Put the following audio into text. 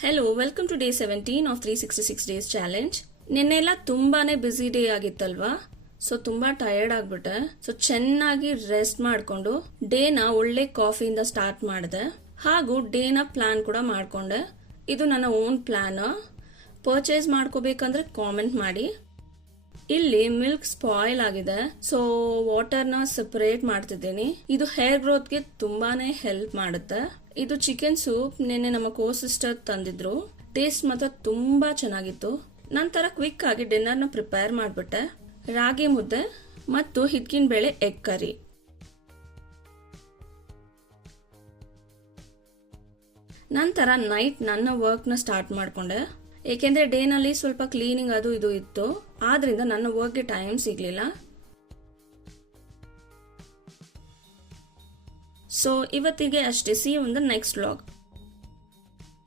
Hello welcome to day 17 of 366 days challenge. ನಿನ್ನೆಲ್ಲ ತುಂಬಾನೇ busy day ಆಗಿತ್ತಲ್ವಾ, ಸೊ ತುಂಬಾ ಟಯರ್ಡ್ ಆಗ್ಬಿಟ್ಟೆ. ಸೊ ಚೆನ್ನಾಗಿ ರೆಸ್ಟ್ ಮಾಡ್ಕೊಂಡು ಡೇನ ಒಳ್ಳೆ ಕಾಫಿಯಿಂದ ಸ್ಟಾರ್ಟ್ ಮಾಡಿದೆ. ಹಾಗೂ ಡೇನ ಪ್ಲಾನ್ ಕೂಡ ಮಾಡ್ಕೊಂಡೆ. ಇದು ನನ್ನ ಓನ್ ಪ್ಲಾನ್. ಪರ್ಚೇಸ್ ಮಾಡ್ಕೋಬೇಕಂದ್ರೆ ಕಾಮೆಂಟ್ ಮಾಡಿ. ಇಲ್ಲಿ ಮಿಲ್ಕ್ ಸ್ಪಾಯ್ಲ್ ಆಗಿದೆ, ಸೊ ವಾಟರ್ನ ಸೆಪರೇಟ್ ಮಾಡ್ತಿದ್ದೀನಿ. ಇದು ಹೇರ್ ಗ್ರೋತ್ಗೆ ತುಂಬಾನೇ ಹೆಲ್ಪ್ ಮಾಡುತ್ತೆ. ಇದು ಚಿಕನ್ ಸೂಪ್ ನಿನ್ನೆ ನಮ್ಮ ಕೋ ಸಿಸ್ಟರ್ ತಂದಿದ್ರು. ಟೇಸ್ಟ್ ಮಾತ್ರ ತುಂಬಾ ಚೆನ್ನಾಗಿತ್ತು. ನಂತರ ಕ್ವಿಕ್ ಆಗಿ ಡಿನ್ನರ್ ನ ಪ್ರಿಪೇರ್ ಮಾಡ್ಬಿಟ್ಟೆ. ರಾಗಿ ಮುದ್ದೆ ಮತ್ತು ಹಿಟ್ಕಿನ ಬೇಳೆ ಎಗ್ ಕರಿ. ನಂತರ ನೈಟ್ ನನ್ನ ವರ್ಕ್ ನ ಸ್ಟಾರ್ಟ್ ಮಾಡ್ಕೊಂಡೆ. ಏಕೆಂದ್ರೆ ಡೇ ನಲ್ಲಿ ಸ್ವಲ್ಪ ಕ್ಲೀನಿಂಗ್ ಅದು ಇದು ಇತ್ತು, ಆದ್ರಿಂದ ನನ್ನ ವರ್ಕ್ಗೆ ಟೈಮ್ ಸಿಗ್ಲಿಲ್ಲ. ಸೊ ಇವತ್ತಿಗೆ ಅಷ್ಟೇ. See you in the next vlog.